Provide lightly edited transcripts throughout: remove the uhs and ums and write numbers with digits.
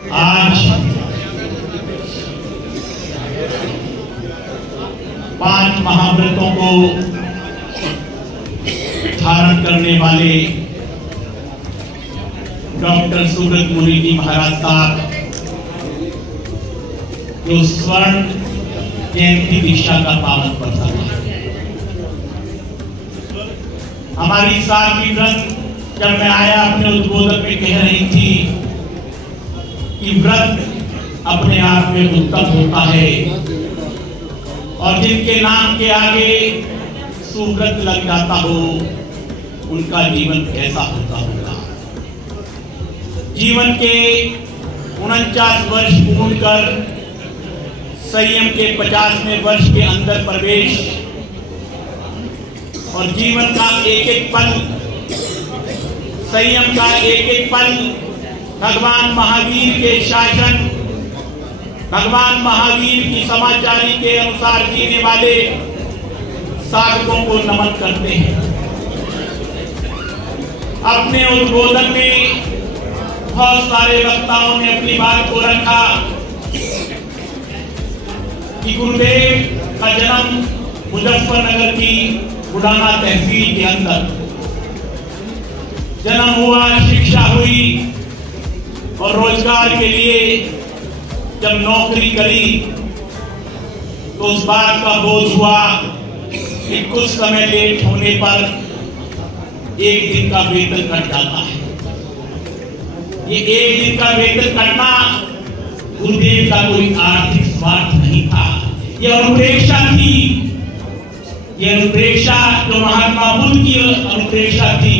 आज 5 महाव्रतों को धारण करने वाले डॉक्टर सुब्रत मुनि जी महाराज साहब जो स्वर्ण जयंती दीक्षा का पावन पर्व है। हमारी साथी व्रत जब मैं आया अपने उद्बोधन में कह रही थी कि व्रत अपने आप में उत्तम होता है और जिनके नाम के आगे सुव्रत लग जाता हो उनका जीवन कैसा होता होगा। जीवन के 49 वर्ष पूर्ण कर संयम के 50वें वर्ष के अंदर प्रवेश और जीवन का एक एक पल, संयम का एक एक पल भगवान महावीर के शासन, भगवान महावीर की समाचारी के अनुसार जीने वाले साधकों को नमन करते हैं। अपने उद्बोधन में बहुत सारे वक्ताओं ने अपनी बात को रखा कि गुरुदेव का जन्म मुजफ्फरनगर की बुढ़ाना तहसील के अंदर जन्म हुआ, शिक्षा हुई और रोजगार के लिए जब नौकरी करी तो उस बात का बोध हुआ कि कुछ समय लेट होने पर एक दिन का वेतन कट जाता है। ये एक दिन का वेतन कटना गुरुदेव का कोई आर्थिक स्वार्थ नहीं था, यह अनुप्रेक्षा थी। यह अनुप्रेक्षा जो महात्मा बुद्ध की अनुप्रेक्षा थी,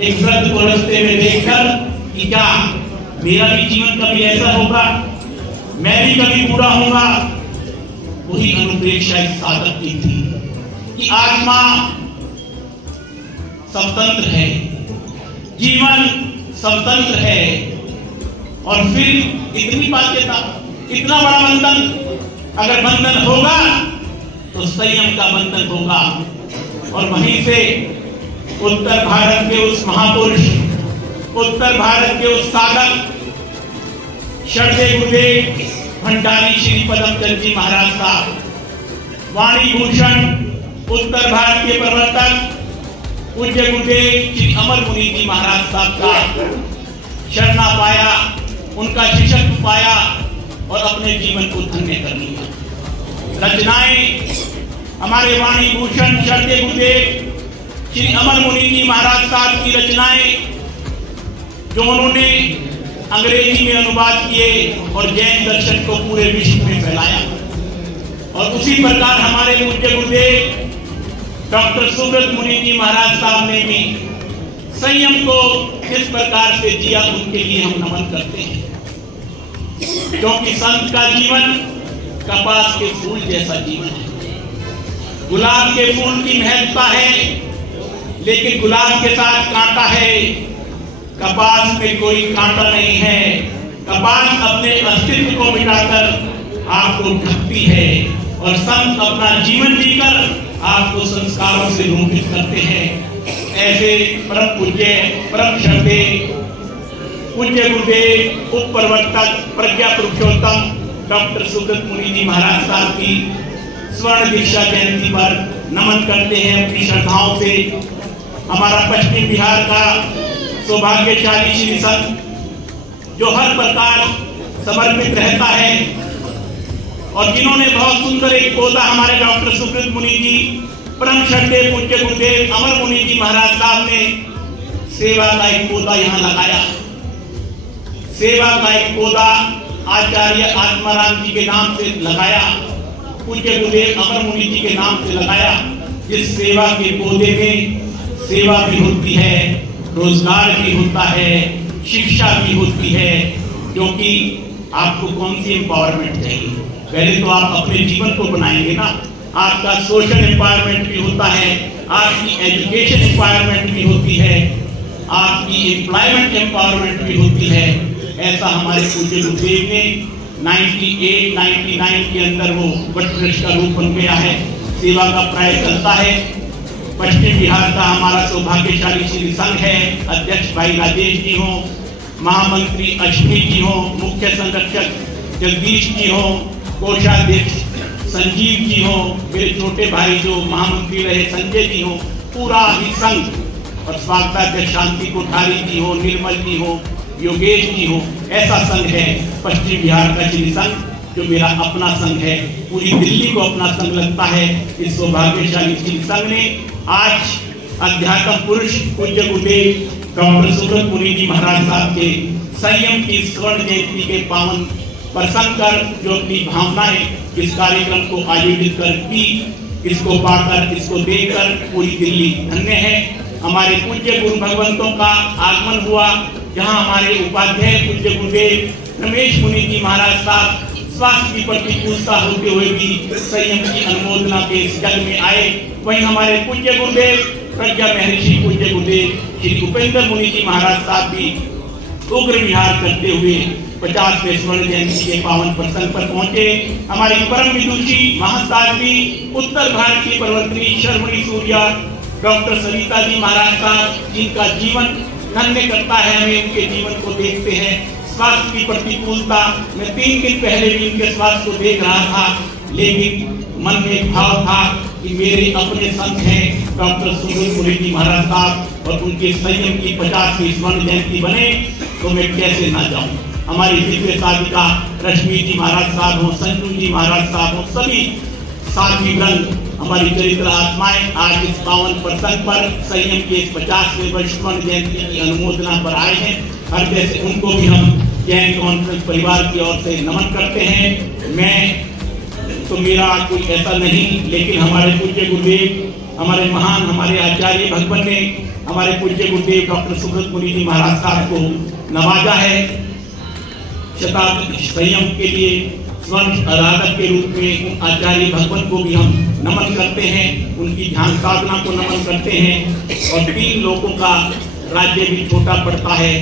एक वृद्ध को रास्ते में देखकर कि क्या मेरा भी जीवन कभी ऐसा होगा, मैं भी कभी बूढ़ा होगा। वही अनुप्रेक्षा इस साधक की थी कि आत्मा स्वतंत्र है, जीवन स्वतंत्र है और फिर इतनी बाध्यता, इतना बड़ा बंधन, अगर बंधन होगा तो संयम का बंधन होगा। और वहीं से उत्तर भारत के उस महापुरुष, उत्तर भारत के उस साधक श्रद्धे गुरुदेव भंडारी श्री पदमचंद जी महाराज साहब, वाणी भूषण उत्तर भारत के प्रवर्तक पूज्य गुरुदेव श्री अमर मुनि जी महाराज साहब का शरणा पाया, उनका शिष्यत्व पाया और अपने जीवन को धन्य कर लिया। रचनाएं हमारे वाणी भूषण श्रद्धे गुरुदेव श्री अमर मुनि जी महाराज साहब की रचनाएं जो उन्होंने अंग्रेजी में अनुवाद किए और जैन दर्शन को पूरे विश्व में फैलाया। और उसी प्रकार हमारे पूज्य गुरुदेव डॉक्टर सुब्रत मुनि जी महाराज साहब ने भी संयम को किस प्रकार से जिया, उनके लिए हम नमन करते हैं। क्योंकि संत का जीवन कपास के फूल जैसा जीवन है। गुलाब के फूल की महत्ता है लेकिन गुलाब के साथ कांटा है, कपास में कोई कांटा नहीं है। कपास अपने अस्तित्व को मिटाकर आपको ढकती है और संत अपना जीवन जीकर आपको संस्कारों से रोपित करते हैं। ऐसे परम पूज्य, परम श्रद्धे पूज्य गुरुदेव उप प्रवर्तक प्रज्ञा पुरुषोत्तम डॉक्टर सुब्रत मुनि जी महाराज साहब की स्वर्ण दीक्षा जयंती पर नमन करते हैं अपनी श्रद्धाओं से। हमारा पश्चिम बिहार का सौभाग्यशाली श्री संत जो हर प्रकार समर्पित रहता है और जिन्होंने बहुत सुंदर एक पौधा हमारे डॉक्टर सुब्रत मुनि जी परम श्रद्धेय पूज्य गुरुदेव अमर मुनि जी महाराज साहब ने सेवा का एक पौधा यहाँ लगाया। सेवा का एक पौधा आचार्य आत्माराम जी के नाम से लगाया, पूज्य गुरुदेव अमर मुनि जी के नाम से लगाया। जिस सेवा के पौधे में सेवा भी होती है, रोजगार भी होता है, शिक्षा भी होती है। क्योंकि आपको कौन सी एम्पावरमेंट चाहिए? पहले तो आप अपने जीवन को बनाएंगे ना। आपका सोशल एम्पावरमेंट भी होता है, आपकी एजुकेशन एम्पावरमेंट भी होती है, आपकी एम्प्लॉयमेंट एम्पावरमेंट भी होती है। ऐसा हमारे पूज्य गुरुदेव ने 98, 99 के अंदर वो वटवृक्ष का रूप बन गया है। सेवा का प्राय चलता है। पश्चिम बिहार का हमारा सौभाग्यशाली श्री संघ है, अध्यक्ष भाई राजेश जी हों, महामंत्री अश्विनी जी हो, मुख्य संरक्षक जगदीश जी हो, कोषाध्यक्ष संजीव जी हो, मेरे छोटे भाई जो महामंत्री रहे संजय जी हो, पूरा ही संघ और स्वागताध्यक्ष शांति कोठारी जी हो, निर्मल जी हो, योगेश जी हो, ऐसा संघ है पश्चिम बिहार का श्री संघ, जो मेरा अपना संघ है। पूरी दिल्ली को अपना संघ लगता है। इस सौभाग्यशाली श्री संघ ने आज अध्यात्म पुरुष पूज्य गुरुदेव डॉक्टर सुब्रत मुनि जी महाराज साहब के संयम की स्वर्ण जयंती के पावन प्रसंग कर जो अपनी भावनाएं इस कार्यक्रम को आयोजित कर की, इसको पाकर, इसको देखकर पूरी दिल्ली धन्य है। हमारे पूज्य गुरु भगवंतों का आगमन हुआ, जहां हमारे उपाध्याय पूज्य गुरुदेव रमेश मुनि जी महाराज साहब स्वास्थ्य की प्रतिकूलता होते हुए भी संयम की अनुमोदना के इस जग में आए। वहीं हमारे पूज्य गुरुदेव प्रज्ञा महर्षि पूज्य गुरुदेव श्री उपेंद्र मुनि जी महाराज साहब भी उग्र विहार करते हुए 50वें स्वर्ण जयंती के पावन प्रसंग पर पहुंचे। हमारी परम विदुषी महासाध्वी उत्तर भारत की प्रवर्तनी शर्मणी सूर्या डॉक्टर सविता जी महाराज साहब, जिनका जीवन धन्य करता है, हमें उनके जीवन को देखते हैं। स्वास्थ्य की प्रतिकूलता, मैं 3 दिन पहले भी उनके स्वास्थ्य को देख रहा था, लेकिन मन में एक भाव था कि मेरे अपने संत हैं डॉक्टर सुब्रत मुनि जी महाराज साहब और उनके संयम की 50वीं स्वर्ण जयंती बने तो मैं कैसे ना जाऊं। हमारी दिव्य साधिका रश्मि जी महाराज साहब हो, संजू जी महाराज साहब हो, सभी साध्वी वृंद, हमारी चरित्र आत्माएं आज इस पावन प्रसंग पर संयम के इस 50वें वर्ष स्वर्ण जयंती की अनुमोदना पर आए हैं। हृदय से उनको भी हम जैन कॉन्फ्रेंस परिवार की ओर से नमन करते हैं। मैं तो मेरा कोई ऐसा नहीं, लेकिन हमारे पूज्य गुरुदेव, हमारे महान, हमारे आचार्य भगवान ने हमारे पूज्य गुरुदेव डॉक्टर सुब्रत मुनि जी महाराज साहब को नवाजा है। शताब्दी संयम के लिए स्वर्ण आराधक के रूप में आचार्य भगवान को भी हम नमन करते हैं, उनकी ध्यान साधना को नमन करते हैं। और 3 लोगों का राज्य भी छोटा पड़ता है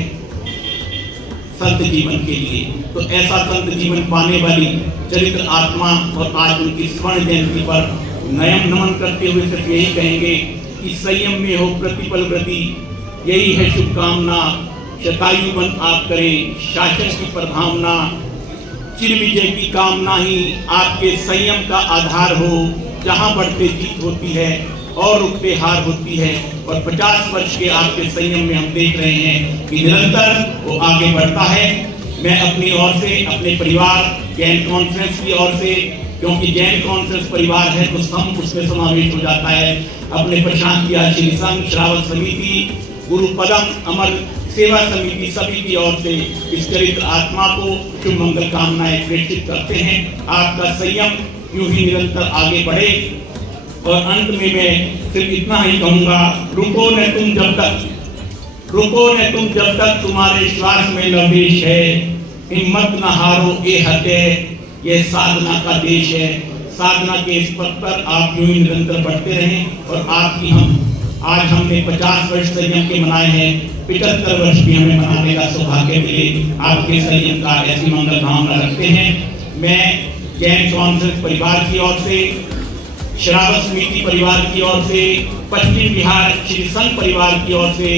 संत जीवन के लिए, तो ऐसा संत जीवन पाने वाली चरित्र आत्मा और आज उनकी स्वर्ण जयंती पर नमन करते हुए सिर्फ यही कहेंगे कि संयम में हो प्रतिपल वृद्धि, यही है शुभकामना। शतायु बन आप करें शासन की प्रधामना, चिर विजय की कामना ही आपके संयम का आधार हो। जहां बढ़ते जीत होती है और रुकते हार होती है। और 50 वर्ष के आपके संयम में हम देख रहे हैं कि निरंतर वो आगे बढ़ता है। मैं अपनी ओर से, अपने परिवार जैन कॉन्फ्रेंस की ओर से, क्योंकि जैन कॉन्फ्रेंस परिवार है तो सम उसमें समावेश हो जाता है, अपने प्रशांत आश्रम संघ, श्रावक समिति, गुरु पदम अमर सेवा समिति, सभी की ओर से इस चरित्र आत्मा को शुभ मंगल कामनाएं प्रेषित करते हैं। आपका संयम यूं ही निरंतर आगे बढ़े। और अंत में मैं सिर्फ इतना ही कहूंगा, रुको न तुम जब तक, रुको न तुम जब तक तुम्हारे श्वास में लवलेश है, हिम्मत न हारो ए हटे, यह साधना का देश है। साधना के इस पथ पर आप यूं ही निरंतर बढ़ते रहें। और आपकी आज हमने 50 वर्ष संयम के मनाए हैं, 75 वर्ष भी हमें मनाने का सौभाग्य मिले। आपके संयम का ऐसी मंगल कामना रखते हैं। मैं जैन कॉन्फ्रेंस परिवार की ओर से, श्रावक समिति परिवार की ओर से, पश्चिम बिहार श्री संघ परिवार की ओर से,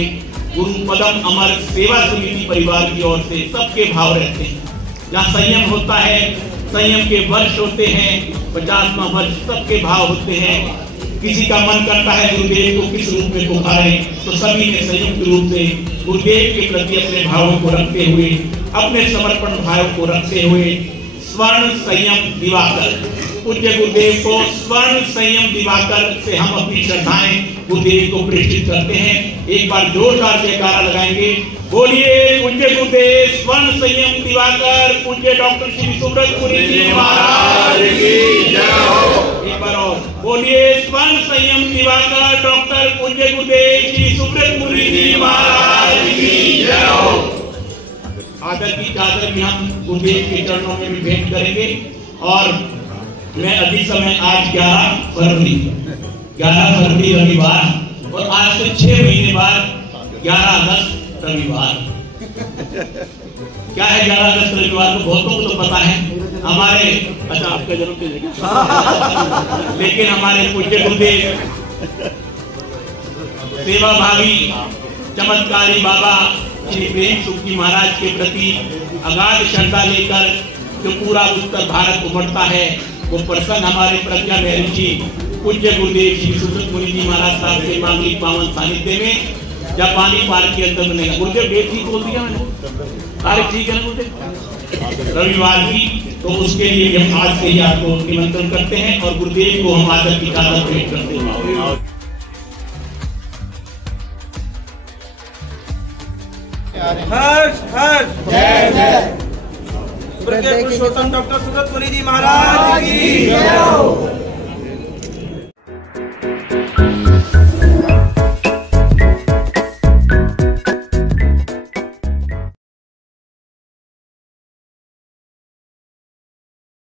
गुरु पदम अमर सेवा समिति परिवार की ओर से सबके भाव रहते हैं। जहाँ संयम होता है, संयम के वर्ष होते हैं, 50वां वर्ष सबके भाव होते हैं। किसी का मन करता है गुरुदेव को किस रूप में पुकारें, तो सभी ने संयुक्त रूप से गुरुदेव के प्रति अपने भावों को रखते हुए, अपने समर्पण भाव को रखते हुए स्वर्ण संयम दिवाकर, पूज्य गुरुदेव को स्वर्ण संयम दिवाकर से हम अपनी श्रद्धाएं गुरुदेव को प्रेषित करते हैं। एक बार जोरदार जयकारा लगाएंगे, बोलिए पूज्य गुरुदेव स्वर्ण संयम दिवाकर, पूज्य डॉक्टर श्री सुब्रत मुनि जी महाराज की जय हो। एक बार और बोलिए स्वर्ण संयम दिवाकर डॉक्टर पूज्य गुरुदेव श्री सुब्रत मुनि जी महाराज की जय हो। आदर की चादर भी हम गुरुदेव के चरणों में भी भेंट करेंगे। और मैं अभी समय आज 11 फरवरी रविवार, और आज से 6 महीने बाद 11 अगस्त रविवार। क्या है 11 अगस्त रविवार? को बहुतों को तो पता है, हमारे, अच्छा आपका जन्मदिन है लेकिन हमारे पूज्य गुरुदेव सेवा भावी चमत्कारी बाबा श्री प्रेम सुख जी महाराज के प्रति अगाध श्रद्धा लेकर जो पूरा उत्तर भारत उमड़ता है, वो प्रसंग हमारे प्रज्ञा महर्षि पूज्य गुरुदेव श्री सुश्रुत मुनि जी महाराज साहब के मांगलिक पावन सानिध्य में जापानी पार्क के अंदर मिलेगा। गुरुदेव डेट ठीक बोल दिया मैंने, तारीख ठीक है ना गुरुदेव? रविवार की। तो उसके लिए हम आज से ही आपको निमंत्रण करते हैं और गुरुदेव को हम आदर की चादर भेंट करते हैं। हर्ष हर्ष जय जय पुरुषोत्तम डॉक्टर सुब्रत मुनि जी महाराज की जय हो।